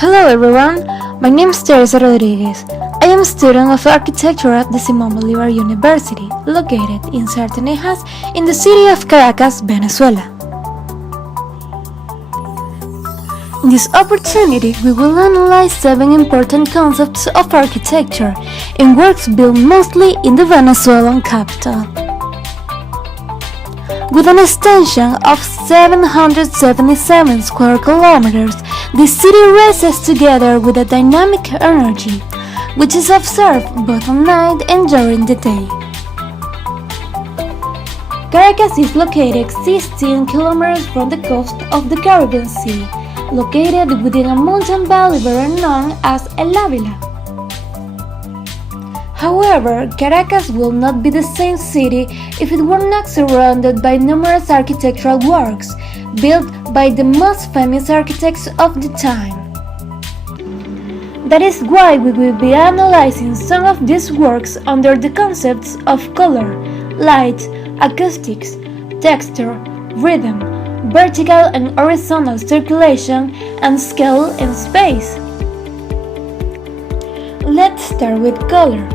Hello everyone, my name is Teresa Rodrigues. I am a student of architecture at the Simón Bolívar University, located in Sartenejas in the city of Caracas, Venezuela. In this opportunity, we will analyze 7 important concepts of architecture in works built mostly in the Venezuelan capital. With an extension of 777 square kilometers, the city races together with a dynamic energy, which is observed both at night and during the day. Caracas is located 16 kilometers from the coast of the Caribbean Sea, located within a mountain valley better known as El Ávila. However, Caracas will not be the same city if it were not surrounded by numerous architectural works built by the most famous architects of the time. That is why we will be analyzing some of these works under the concepts of color, light, acoustics, texture, rhythm, vertical and horizontal circulation, and scale and space. Let's start with color.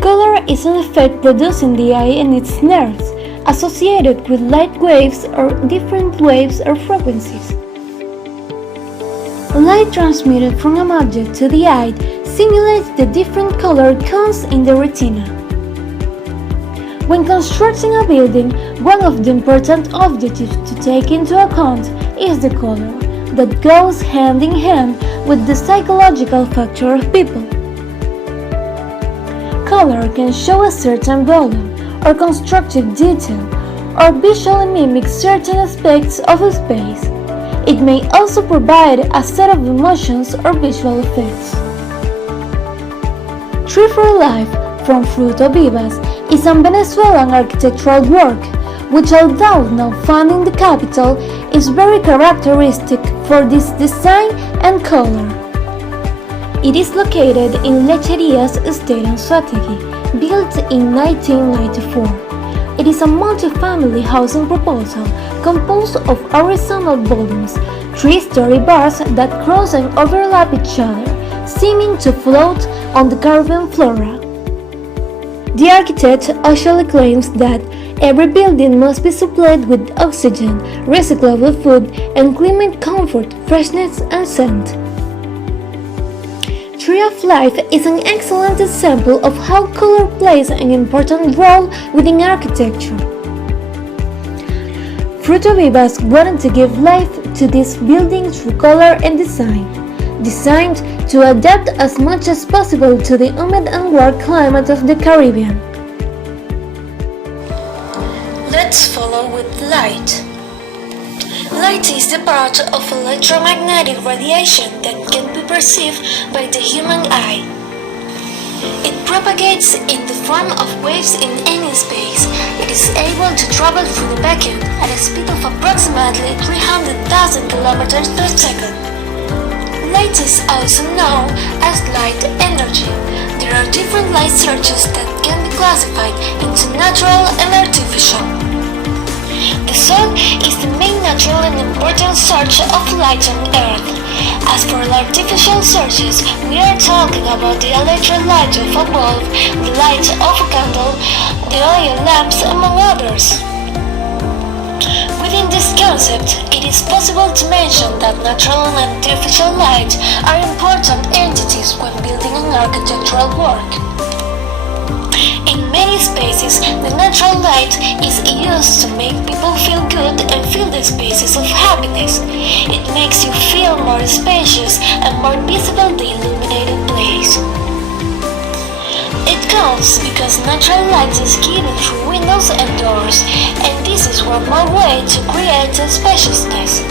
Color is an effect produced in the eye and its nerves, associated with light waves or different waves or frequencies. Light transmitted from an object to the eye simulates the different color cones in the retina. When constructing a building, one of the important objectives to take into account is the color, that goes hand in hand with the psychological factor of people. Color can show a certain volume or constructive detail, or visually mimic certain aspects of a space. It may also provide a set of emotions or visual effects. Tree for Life from Fruto Vivas is a Venezuelan architectural work, which although now found in the capital, is very characteristic for this design and color. It is located in Lecherías Estate in Suátegui, built in 1994. It is a multi-family housing proposal composed of horizontal volumes, 3-story bars that cross and overlap each other, seeming to float on the Caribbean flora. The architect actually claims that every building must be supplied with oxygen, recyclable food, and climate comfort, freshness, and scent. Tree of Life is an excellent example of how color plays an important role within architecture. Fruto Vivas wanted to give life to this building through color and design, designed to adapt as much as possible to the humid and warm climate of the Caribbean. Let's follow with light. Light is the part of electromagnetic radiation that can be perceived by the human eye. It propagates in the form of waves in any space. It is able to travel through the vacuum at a speed of approximately 300,000 kilometers per second. Light is also known as light energy. There are different light sources that can be classified into natural and artificial. The sun is the main natural and important source of light on Earth. As for artificial sources, we are talking about the electric light of a bulb, the light of a candle, the oil lamps, among others. Within this concept, it is possible to mention that natural and artificial light are important entities when building an architectural work. In many spaces, the natural light is used to make people feel good and fill the spaces of happiness. It makes you feel more spacious and more visible the illuminated place. It comes because natural light is given through windows and doors, and this is one more way to create a spaciousness.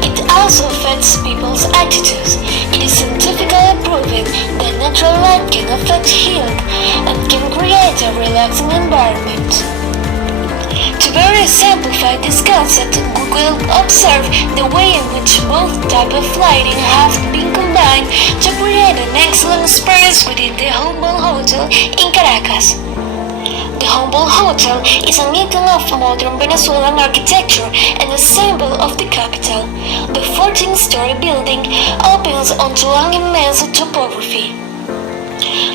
It also affects people's attitudes. It is scientifically proven that natural light can affect health and can create a relaxing environment. To better exemplify this concept, we will observe the way in which both types of lighting have been combined to create an excellent experience within the Humboldt Hotel in Caracas. The Humboldt Hotel is an icon of modern Venezuelan architecture and a symbol of the capital. The 14-story building opens onto an immense topography.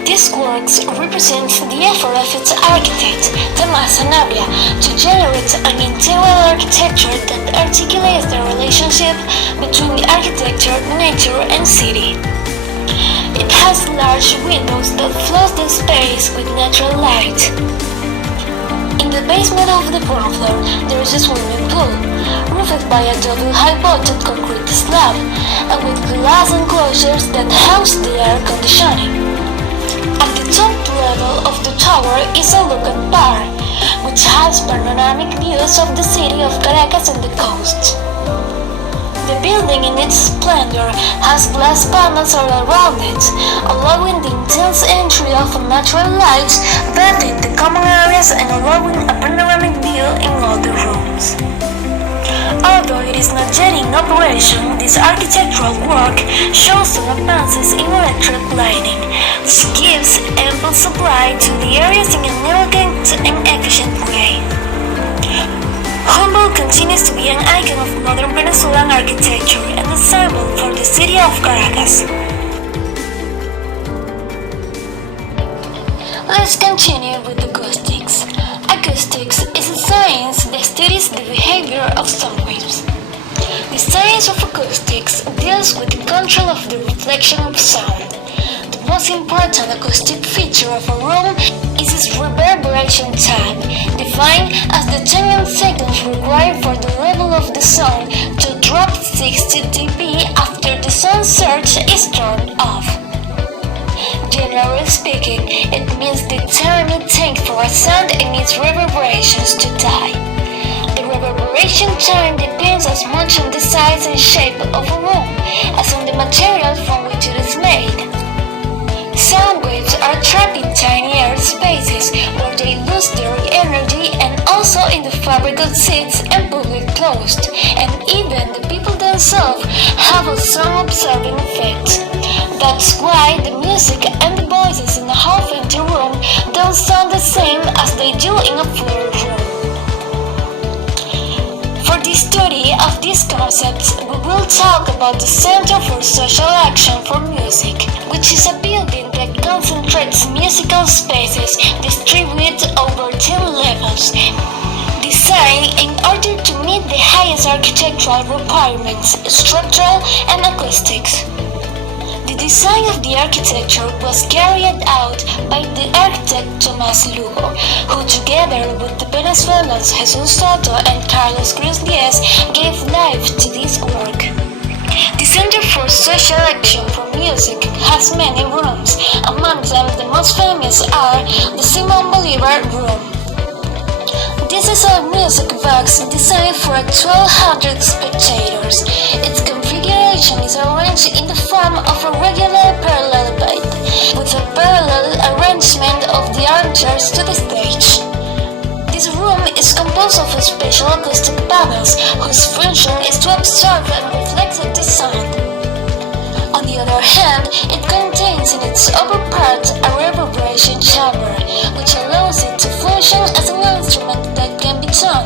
This work represents the effort of its architect, Teresa Rodrigues, to generate an integral architecture that articulates the relationship between the architecture, nature, and city. It has large windows that flood the space with natural light. In the basement of the ground floor, there is a swimming pool, roofed by a double high-voltage concrete slab, and with glass enclosures that house the air conditioning. At the top level of the tower is a lookout bar, which has panoramic views of the city of Caracas and the coast. The building in its splendor has glass panels all around it, allowing the intense entry of natural light, bathing the common areas and allowing a panoramic view in all the rooms. Although it is not yet in operation, this architectural work shows some advances in electric lighting, which gives ample supply to the areas in an elegant and efficient way. Humboldt continues to be an icon of modern Venezuelan architecture and a symbol for the city of Caracas. Let's continue with acoustics. Acoustics is a science that studies the behavior of sound waves. The science of acoustics deals with the control of the reflection of sound. The most important acoustic feature of a room is its reverberation time, defined as the time and seconds required for the level of the sound to drop 60 dB after the sound surge is turned off. Generally speaking, it means the time it takes for a sound and its reverberations to die. The reverberation time depends as much on the size and shape of a room as on the material from which it is made. Sound waves are trapped in tiny air spaces where they lose their energy, and also in the fabric of seats and public closed, and even the people themselves have a sound absorbing effect. That's why the music and the voices in a half-empty room don't sound the same as they do in a full room. For the study of these concepts, we will talk about the Center for Social Action for Music, which is a building that concentrates musical spaces distributed over 10 levels, designed in order to meet the highest architectural requirements, structural and acoustics. The design of the architecture was carried out by the architect Tomás Lugo, who together with the Venezuelans Jesus Soto and Carlos Cruz-Diez gave life to this work. The Center for Social Action for Music has many rooms. Among them, the most famous are the Simón Bolívar room. This is a music box designed for 1,200 spectators. Its configuration is arranged in the form of a regular parallel bed, with a parallel arrangement of the armchairs to the stage. This room is composed of special acoustic panels, whose function is to absorb and reflect the sound. On the other hand, it contains in its upper part a reverberation chamber, which allows it to function as an instrument that can be tuned,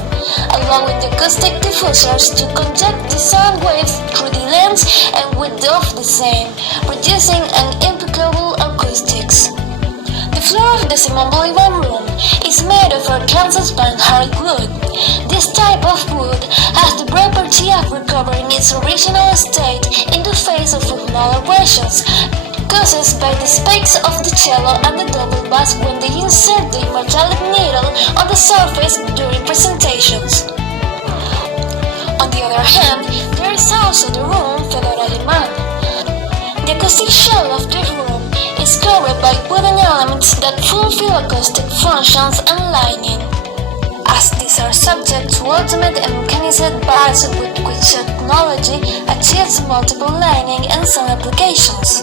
allowing the acoustic diffusers to conduct the sound waves through the length and width of the same, producing an impeccable acoustics. The floor of the Simón Bolívar room is made of Arkansas pine hardwood. This type of wood has the property of recovering its original state in the face of small abrasions caused by the spikes of the cello and the double bass when they insert the metallic needle on the surface during presentations. On the other hand, there is also the room Fedor Alemán. The acoustic shell of the room is covered by wooden elements that fulfill acoustic functions and lining, as these are subject to ultimate and mechanized bars with which technology achieves multiple lining and sound applications.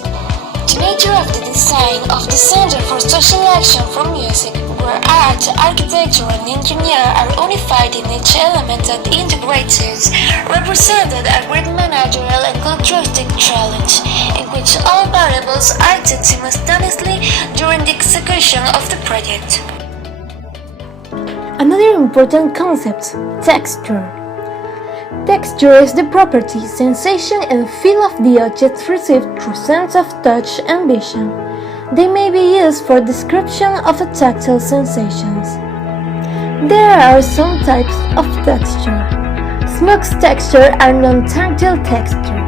The nature of the design of the Center for Social Action for Music, where art, architecture, and engineer are unified in each element that integrates it, represented a great managerial and contrasting challenge, in which all variables acted simultaneously during the execution of the project. Another important concept, texture. Texture is the property, sensation, and feel of the objects received through sense of touch and vision. They may be used for description of a tactile sensations. There are some types of texture. Smooth texture are non-tactile texture.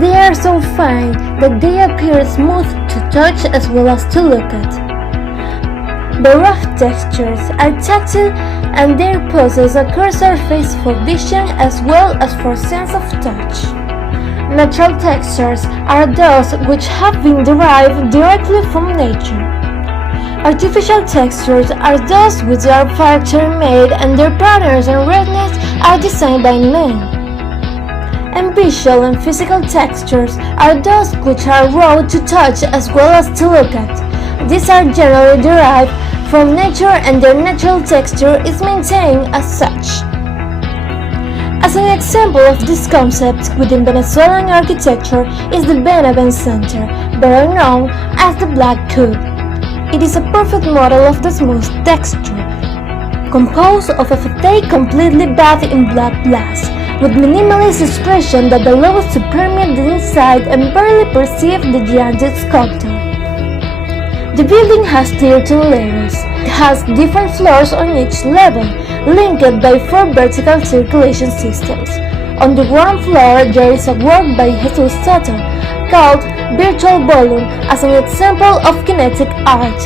They are so fine that they appear smooth to touch as well as to look at. The rough textures are tactile and they possess a coarse surface for vision as well as for sense of touch. Natural textures are those which have been derived directly from nature. Artificial textures are those which are factory-made and their patterns and redness are designed by men. And visual and physical textures are those which are raw to touch as well as to look at. These are generally derived from nature and their natural texture is maintained as such. As an example of this concept within Venezuelan architecture is the Venezuelan Center, better known as the Black Cube. It is a perfect model of the smooth texture, composed of a facade completely bathed in black glass, with minimalist expression that allows to permeate the inside and barely perceive the gigantic sculpture. The building has 13 layers. It has different floors on each level, linked by 4 vertical circulation systems. On the ground floor there is a work by Jesus Soto called Virtual Volume as an example of kinetic art.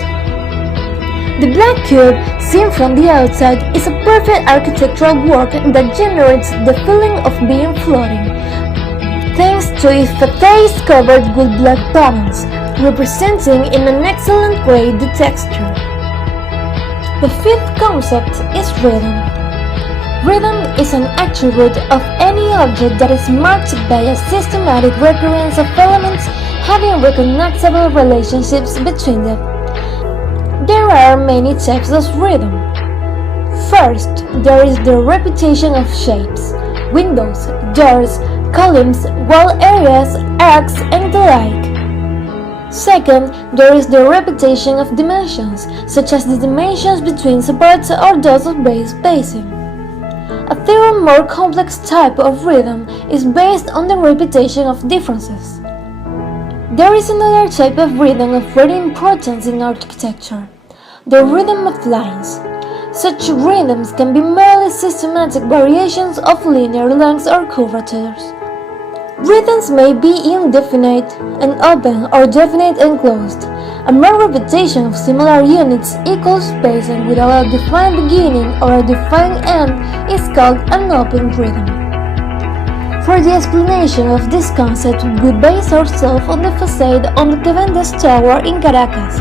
The Black Cube, seen from the outside, is a perfect architectural work that generates the feeling of being floating, thanks to its facade covered with black buttons, representing in an excellent way the texture. The fifth concept is rhythm. Rhythm is an attribute of any object that is marked by a systematic recurrence of elements having recognizable relationships between them. There are many types of rhythm. First, there is the repetition of shapes, windows, doors, columns, wall areas, arcs, and the like. Second, there is the repetition of dimensions, such as the dimensions between supports or those of base spacing. A third, more complex type of rhythm is based on the repetition of differences. There is another type of rhythm of great importance in architecture, the rhythm of lines. Such rhythms can be merely systematic variations of linear lengths or curvatures. Rhythms may be indefinite and open or definite and closed. A mere repetition of similar units equals spacing without a defined beginning or a defined end is called an open rhythm. For the explanation of this concept, we base ourselves on the facade on the Cavendish Tower in Caracas.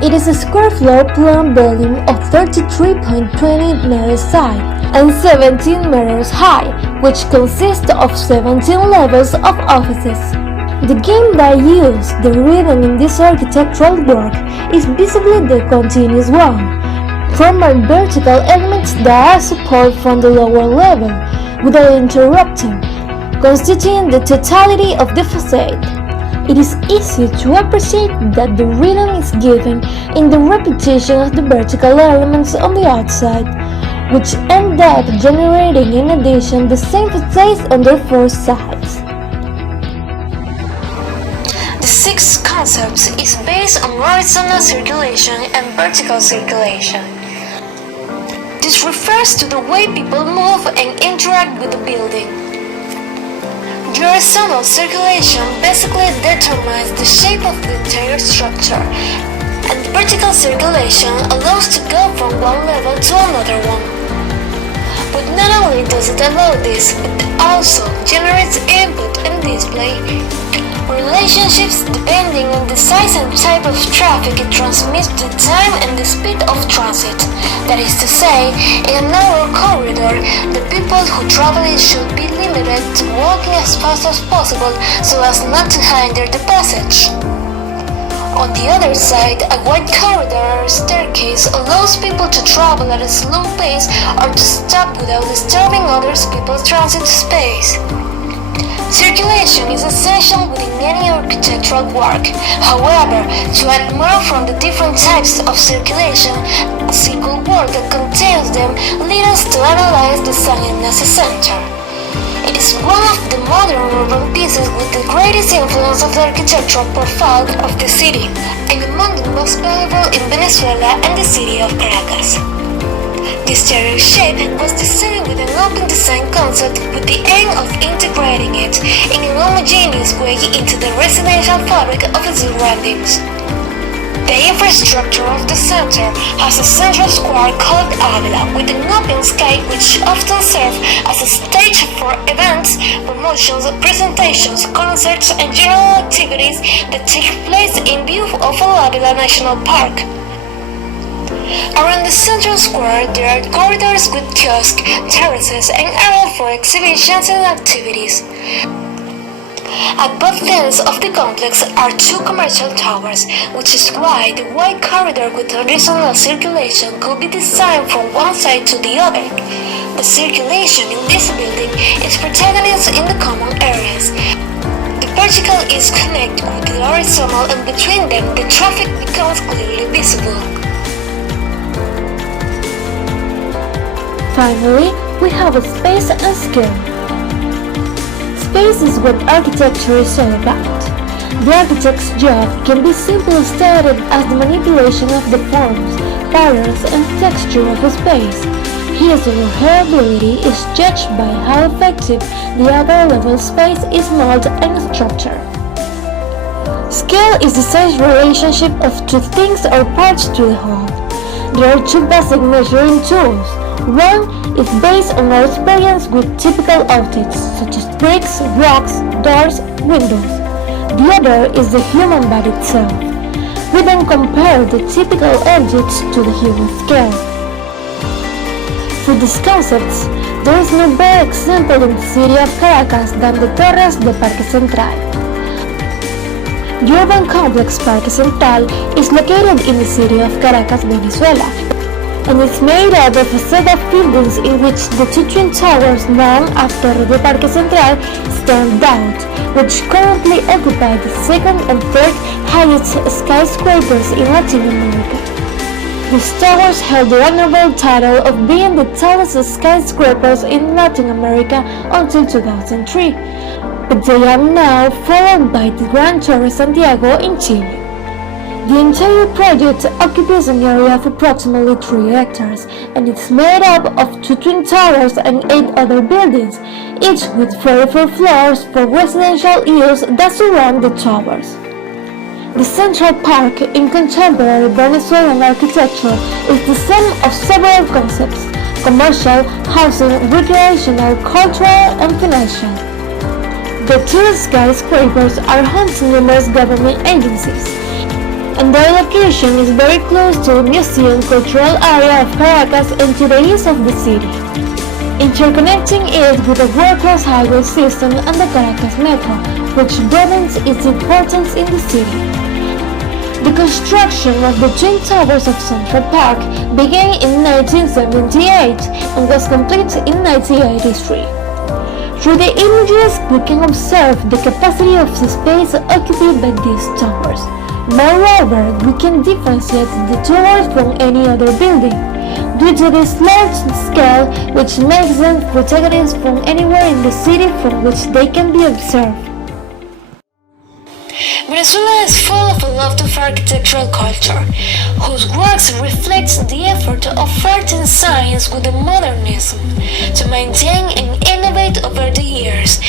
It is a square floor plan building of 33.20 meters wide and 17 meters high, which consists of 17 levels of offices. The game that uses the rhythm in this architectural work is visibly the continuous one, formed by vertical elements that are supported from the lower level, without interrupting, constituting the totality of the facade. It is easy to appreciate that the rhythm is given in the repetition of the vertical elements on the outside, which end up generating in addition the same facades on their 4 sides. The sixth concept is based on horizontal circulation and vertical circulation. This refers to the way people move and interact with the building. The horizontal circulation basically determines the shape of the entire structure, and the vertical circulation allows to go from one level to another one. But not only does it allow this, it also generates input and display relationships depending on the size and type of traffic. It transmits the time and the speed of transit. That is to say, in a narrow corridor, the people who travel it should be limited to walking as fast as possible so as not to hinder the passage. On the other side, a wide corridor or staircase allows people to travel at a slow pace or to stop without disturbing other people's transit space. Circulation is is essential within any architectural work. However, to add more from the different types of circulation, a single word that contains them leads us to analyze the sign as a center. It is one of the modern urban pieces with the greatest influence of the architectural profile of the city, and among the most valuable in Venezuela and the city of Caracas. The stereo shape was designed with an open design concept with the aim of integrating it in a homogeneous way into the residential fabric of its surroundings. The infrastructure of the center has a central square called Avila with an open sky which often serves as a stage for events, promotions, presentations, concerts, and general activities that take place in view of Avila National Park. Around the central square there are corridors with kiosks, terraces, and areas for exhibitions and activities. At both ends of the complex are two commercial towers, which is why the wide corridor with horizontal circulation could be designed from one side to the other. The circulation in this building is protagonist in the common areas. The vertical is connected with the horizontal, and between them the traffic becomes clearly visible. Finally, we have a space and scale. Space is what architecture is all about. The architect's job can be simply stated as the manipulation of the forms, patterns, and texture of a space. His or her ability is judged by how effective the available space is molded and structured. Scale is the size relationship of two things or parts to the whole. There are two basic measuring tools. One is based on our experience with typical objects such as bricks, rocks, doors, windows. The other is the human body itself. We then compare the typical objects to the human scale. For these concepts, there is no better example in the city of Caracas than the Torres de Parque Central. The urban complex Parque Central is located in the city of Caracas, Venezuela, and it's made up of a set of buildings in which the two twin towers known after the Parque Central stand out, which currently occupy the second and third highest skyscrapers in Latin America. These towers held the honorable title of being the tallest skyscrapers in Latin America until 2003, but they are now followed by the Gran Torre Santiago in Chile. The entire project occupies an area of approximately 3 hectares, and it's made up of 2 twin towers and 8 other buildings, each with 44 floors for residential use that surround the towers. The Central Park in contemporary Venezuelan architecture is the sum of several concepts: commercial, housing, recreational, cultural, and financial. The 2 skyscrapers are home to numerous government agencies, and their location is very close to the museum cultural area of Caracas and to the east of the city, interconnecting it with the world-class highway system and the Caracas Metro, which broadens its importance in the city. The construction of the twin towers of Central Park began in 1978 and was completed in 1983. Through the images, we can observe the capacity of the space occupied by these towers. Moreover, we can differentiate the towers from any other building due to this large scale, which makes them protagonists from anywhere in the city from which they can be observed. Venezuela is full of a love of architectural culture, whose works reflect the effort of art and science with the modernism to maintain and innovate over the years,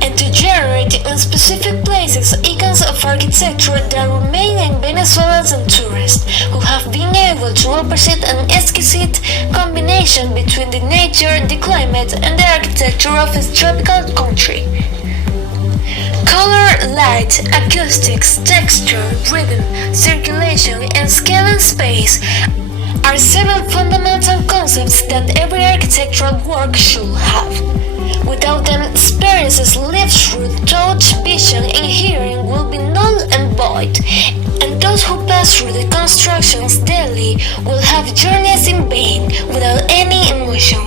and to generate in specific places icons of architecture that remain in Venezuelans and tourists who have been able to appreciate an exquisite combination between the nature, the climate, and the architecture of its tropical country. Color, light, acoustics, texture, rhythm, circulation, and scale and space are 7 fundamental concepts that every architectural work should have. Without them, experiences lived through touch, vision, and hearing will be null and void, and those who pass through the constructions daily will have journeys in vain without any emotion.